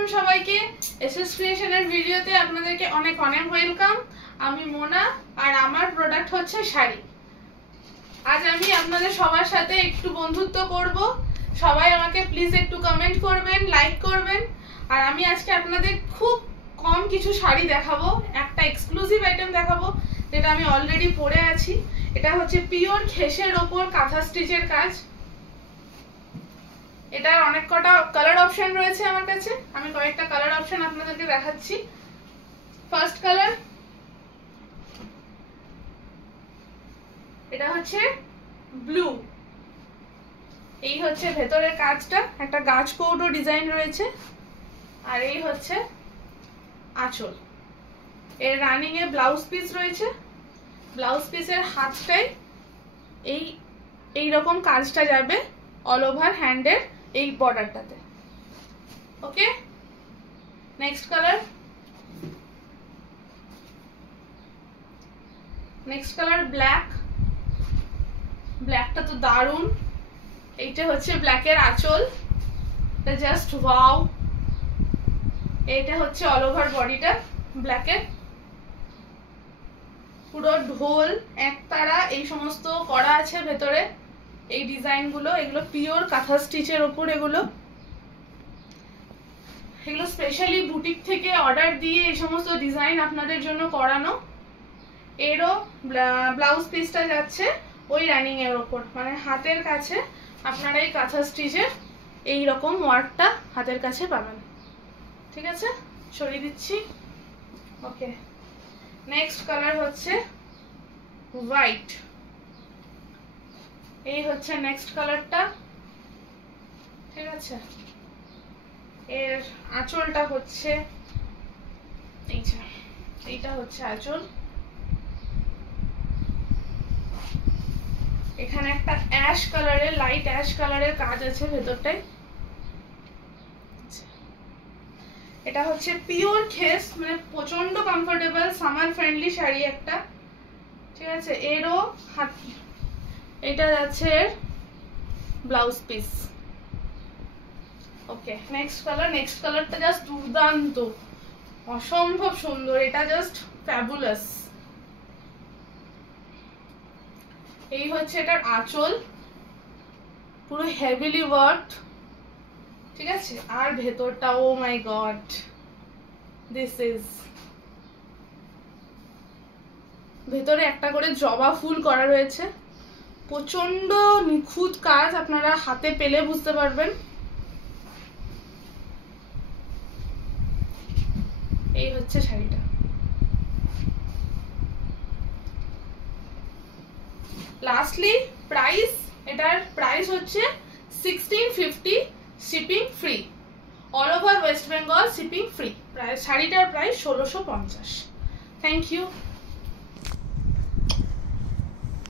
Afternoon সবাইকে। SS ক্রিয়েশনের ভিডিওতে আপনাদেরকে অনেক অনেক ওয়েলকাম। আমি মোনা আর আমার প্রোডাক্ট হচ্ছে শাড়ি। আজ আমি আপনাদের সবার সাথে একটু বন্ধুত্ব করব। সবাই আমাকে প্লিজ একটু কমেন্ট করবেন, লাইক করবেন। আর আমি আজকে আপনাদের খুব কম কিছু শাড়ি দেখাবো, একটা এক্সক্লুসিভ আইটেম দেখাবো যেটা আমি অলরেডি পরে আছি। এটা হচ্ছে পিওর খেসের ওপর কাঁথা স্টিচের কাজ। এটার অনেক কটা কালার অপশন রয়েছে আমার কাছে, আমি কয়েকটা কালার অপশন আপনাদেরকে দেখাচ্ছি। ফার্স্ট কালার, এটা হচ্ছে ব্লু। এই হচ্ছে ভেতরের কাজটা, একটা গাছ কৌটো ডিজাইন রয়েছে। আর এই হচ্ছে আঁচল। এর রানিং এ ব্লাউজ পিস রয়েছে। ব্লাউজ পিসের হাতটাই এই রকম কাজটা যাবে অল ওভার হ্যান্ডের এই বর্ডারটাতে। Okay, next colour. Next colour black. ব্ল্যাকটা তো দারুণ। এইটা হচ্ছে ব্ল্যাকের আঁচল, এটা জাস্ট ওয়াও। এইটা হচ্ছে অল ওভার বডিটা ব্ল্যাকের, পুরো ঢোল একতারা এই সমস্ত করা আছে ভেতরে। এই ডিজাইনগুলো, এগুলো পিওর কাঁথা স্টিচের ওপর। এগুলো স্পেশালি বুটিক থেকে অর্ডার দিয়ে এই সমস্ত ডিজাইন আপনাদের জন্য করানো। এরও ব্লাউজ পিসটা যাচ্ছে ওই রানিং এর ওপর, মানে হাতের কাছে আপনারা এই কাঁথা স্টিচের এই রকম ওয়ার্কটা হাতের কাছে পাবেন। ঠিক আছে, সরিয়ে দিচ্ছি। ওকে, নেক্সট কালার হচ্ছে হোয়াইট। এই হচ্ছে নেক্সট কালারটা। ঠিক আছে, এর আঁচলটা হচ্ছে এইটা হচ্ছে আঁচল। এখানে একটা অ্যাশ কালারের, লাইট অ্যাশ কালারের কাজ আছে ভেতরটায়। এটা হচ্ছে পিওর খেস, মানে প্রচন্ড কমফোর্টেবল সামার ফ্রেন্ডলি শাড়ি একটা। ঠিক আছে, এরও হাত, এটা যাচ্ছে এর ব্লাউজ পিস। ওকে, নেক্সট কালার। নেক্সট কালারটা জাস্ট দুর্দান্ত, অসম্ভব সুন্দর। এটা জাস্ট ফ্যাবুলাস। এই হচ্ছে এটার আঁচল, পুরো হেভিলি ওয়ার্কড। ঠিক আছে, আর ভেতরটা ও মাই গড, দিস ইজ, ভেতরে একটা করে জবা ফুল করা রয়েছে। প্রচন্ড নিখুঁত কাজ, আপনারা হাতে পেলে বুঝতে পারবেন। এই হচ্ছে শাড়িটা। লাস্টলি প্রাইস, এটার প্রাইস হচ্ছে 1650, shipping free, all over West Bengal shipping free. শাড়িটার প্রাইস 1650। Thank you.